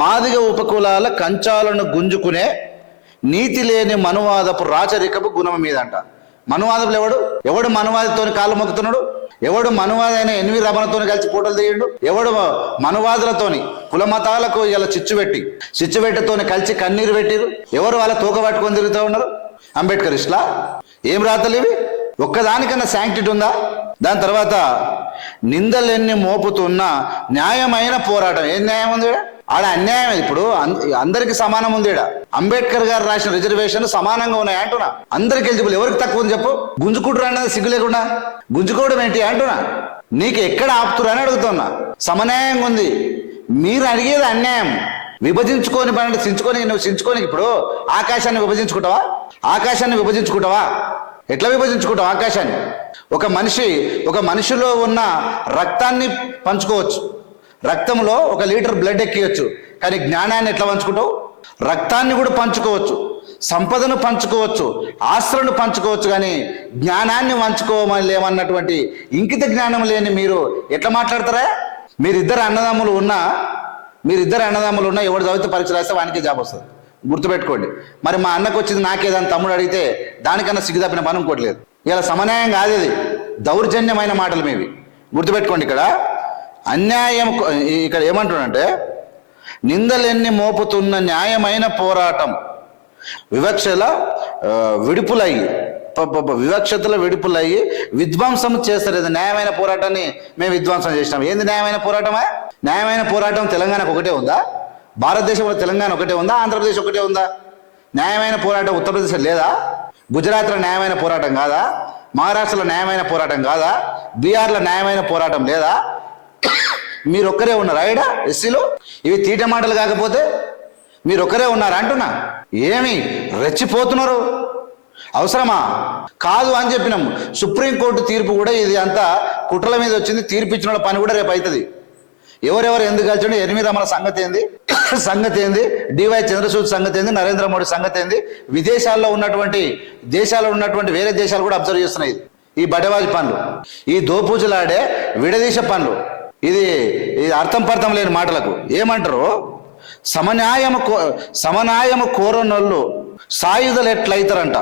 మాదిగ ఉపకులాల కంచాలను గుంజుకునే నీతి లేని మనువాదపు రాచరికపు గుణం మీదంట. మనువాదపులు ఎవడు? ఎవడు మనువాదితో కాళ్ళు మొక్కుతున్నాడు? ఎవడు మనువాదైన ఎనిమిది రమణతోని కలిసి ఫోటోలు తీయండు? ఎవడు మనువాదులతోని కులమతాలకు ఇలా చిచ్చు పెట్టి చిచ్చు పెట్టతోని కలిసి కన్నీరు పెట్టిరు ఎవరు వాళ్ళ తూక పట్టుకొని తిరుగుతూ ఉన్నారు? అంబేద్కర్ ఇస్లా ఏం రాతలు ఇవి? ఒక్కదానికన్నా శాంక్టిటీ ఉందా? దాని తర్వాత నిందలెన్ని మోపుతున్న న్యాయమైన పోరాటం. ఏం న్యాయం ఉంది ఆడ అన్యాయం ఇప్పుడు అందరికి సమానం ఉంది ఈడ. అంబేద్కర్ గారు రాసిన రిజర్వేషన్ సమానంగా ఉన్నాయి అంటున్నా. అందరికి ఎలిజిబుల్. ఎవరికి తక్కువ ఉంది చెప్పు? గుంజుకుంటురా అన్నది సిగ్గు లేకుండా. గుంజుకోవడం ఏంటి అంటున్నా? నీకు ఎక్కడ ఆపుతురా అని అడుగుతున్నా. సమన్యాయంగా ఉంది. మీరు అడిగేది అన్యాయం. విభజించుకొని పని సించుకొని నువ్వు సించుకొని ఇప్పుడు ఆకాశాన్ని విభజించుకుంటావా? ఆకాశాన్ని విభజించుకుంటావా? ఎట్లా విభజించుకుంటావు ఆకాశాన్ని? ఒక మనిషి ఒక మనిషిలో ఉన్న రక్తాన్ని పంచుకోవచ్చు. రక్తంలో ఒక లీటర్ బ్లడ్ ఎక్కియచ్చు. కానీ జ్ఞానాన్ని ఎట్లా పంచుకుంటావు? రక్తాన్ని కూడా పంచుకోవచ్చు. సంపదను పంచుకోవచ్చు. ఆస్తులను పంచుకోవచ్చు కానీ జ్ఞానాన్ని పంచుకోమని లేమన్నటువంటి ఇంకిత జ్ఞానం లేని మీరు ఎట్లా మాట్లాడతారా? మీరిద్దరు అన్నదమ్ములు ఉన్నా మీరిద్దరు అన్నదమ్ములు ఉన్నా ఎవరు చదివితే పరీక్ష రాస్తే వానికే జాబ్ వస్తుంది. గుర్తుపెట్టుకోండి. మరి మా అన్నకు వచ్చింది నాకేదని తమ్ముడు అడిగితే దానికన్నా సిగ్గు తప్పిన పని ఇంకోట్లేదు ఇలా సమన్యాయం కాదు దౌర్జన్యమైన మాటలు మీవి. గుర్తుపెట్టుకోండి ఇక్కడ. అన్యాయం ఇక్కడ ఏమంటున్నాడంటే నిందలెన్ని మోపుతున్న న్యాయమైన పోరాటం వివక్షల విడుపులయ్యి. వివక్షతల విడుపులయ్యి విధ్వంసం చేస్తారు న్యాయమైన పోరాటాన్ని మేము విధ్వంసం చేసినాం. ఏంది న్యాయమైన పోరాటమా? న్యాయమైన పోరాటం తెలంగాణకు ఒకటే ఉందా? భారతదేశంలో తెలంగాణ ఒకటే ఉందా? ఆంధ్రప్రదేశ్ ఒకటే ఉందా? న్యాయమైన పోరాటం ఉత్తరప్రదేశ్ లేదా? గుజరాత్లో న్యాయమైన పోరాటం కాదా? మహారాష్ట్రలో న్యాయమైన పోరాటం కాదా? బీహార్లో న్యాయమైన పోరాటం లేదా? మీరు ఒక్కరే ఉన్నారా ఈడ ఎస్సీలో? ఇవి తీట మాటలు కాకపోతే మీరు ఒక్కరే ఉన్నారు అంటున్నా? ఏమి రెచ్చిపోతున్నారు? అవసరమా? కాదు అని చెప్పినాం. సుప్రీంకోర్టు తీర్పు కూడా ఇది అంతా కుట్రల మీద వచ్చింది. తీర్పు ఇచ్చిన వాళ్ళ పని కూడా రేపు అవుతుంది ఎవరెవరు ఎందుకు కలిసి ఎనిమిది అమల సంగతి ఏంది? సంగతి ఏంది? డివై చంద్రచూడ్ సంగతి ఏంది? నరేంద్ర మోడీ సంగతి ఏంది? విదేశాల్లో ఉన్నటువంటి దేశాల్లో ఉన్నటువంటి వేరే దేశాలు కూడా అబ్జర్వ్ చేస్తున్నాయి. ఈ బడవాజి పనులు ఈ దోపూజలాడే విడదీశ పనులు ఇది ఇది అర్థం పర్థం లేని మాటలకు. ఏమంటారు? సమన్యాయము కో సమన్యాయము కోరనోళ్ళు సాయుధలు ఎట్లయితారంట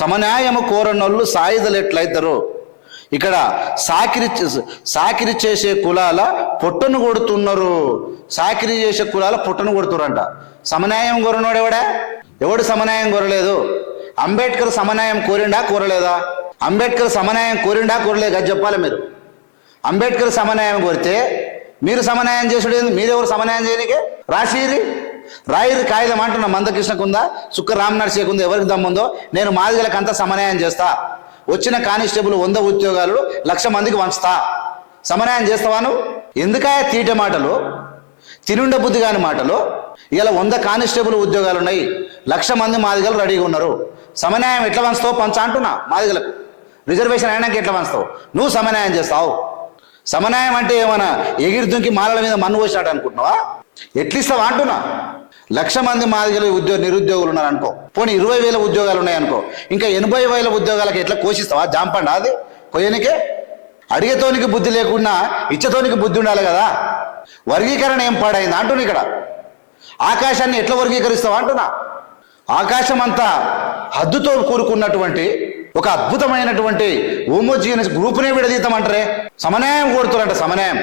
సమన్యాయము కోరనోళ్ళు సాయుధలు ఎట్లయితారు ఇక్కడ సాకిరి సాకిరి చేసే కులాల పొట్టను కొడుతున్నారు. సాకిరి చేసే కులాల పొట్టను కొడుతున్నారంట సమన్యాయం కోరనోడు ఎవడా? ఎవడు సమన్యాయం కోరలేదు? అంబేద్కర్ సమన్యాయం కోరిండా కోరలేదా? అంబేద్కర్ సమన్యాయం కోరిండా కోరలేదు? అది చెప్పాలి మీరు? అంబేద్కర్ సమన్యాయం కోరితే మీరు సమన్యాయం చేసుడు ఏంది? మీరెవరు సమన్యాయం చేయనికే? రాసిరి. రాయిరి కాగితం అంటున్న మందకృష్ణకుందా సుక్క రామనర్సేకు ఉందా ఎవరికి దమ్ముందో నేను మాదిగలకు అంతా సమన్యాయం చేస్తా. వచ్చిన కానిస్టేబుల్ వంద ఉద్యోగాలు లక్ష మందికి వంచుతా. సమన్యాయం చేస్తావా నువ్వు? తీట మాటలు? తినుండ బుద్ధి కాని మాటలు? ఇలా వంద కానిస్టేబుల్ ఉద్యోగాలు ఉన్నాయి లక్ష మంది మాదిగలు రెడీగా ఉన్నారు. సమన్యాయం ఎట్లా వంచుతావు? పంచ అంటున్నా మాదిగలకు. రిజర్వేషన్ అయినాక ఎట్లా వంచుతావు? నువ్వు సమన్యాయం చేస్తావు. సమన్యాయం అంటే ఏమన్నా ఎగిరి దుంకి మాలల మీద మన్ను పోసినట్టు అనుకుంటున్నావా? ఎట్లిస్తావా అంటున్నా లక్ష మంది మాదిగలు ఉద్యోగ నిరుద్యోగులు ఉన్నారు అనుకో పోనీ ఇరవై వేల ఉద్యోగాలు ఉన్నాయి అనుకో ఇంకా ఎనభై వేల ఉద్యోగాలకు ఎట్లా కోసిస్తావా జాంపండి అది? కొయ్యనికే? అడిగేతోనికి బుద్ధి లేకుండా ఇచ్చతోనికి బుద్ధి ఉండాలి కదా. వర్గీకరణ ఏం పాడైంది అంటున్నా ఇక్కడ. ఆకాశాన్ని ఎట్లా వర్గీకరిస్తావా అంటున్నా. ఆకాశం అంతా హద్దుతో కూరుకున్నటువంటి ఒక అద్భుతమైనటువంటి హోమోజీనియస్ గ్రూపునే విడదీతామంటారే సమన్యాయం కోరుతారంట సమన్యాయం.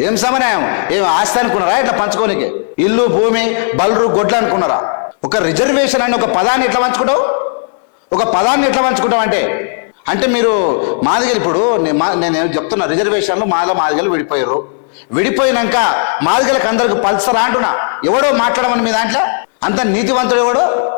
ఏం సమన్యాయం? ఏం ఆస్తి అనుకున్నారా? ఇట్లా పంచుకోనికి? ఇల్లు భూమి బలరు గొడ్లు అనుకున్నారా? ఒక రిజర్వేషన్ అని ఒక పదాన్ని ఎట్లా పంచుకుంటావు? ఒక పదాన్ని ఎట్లా పంచుకుంటాం అంటే? అంటే మీరు మాదిగలు ఇప్పుడు మా- నేను చెప్తున్నా రిజర్వేషన్లు మాల మాదిగలు విడిపోయారు. విడిపోయినాక మాదిగలకు అందరికి పల్సరా అంటున్నా. ఎవడో మాట్లాడమని మీ దాంట్లో? అంత నీతివంతుడు ఎవడో?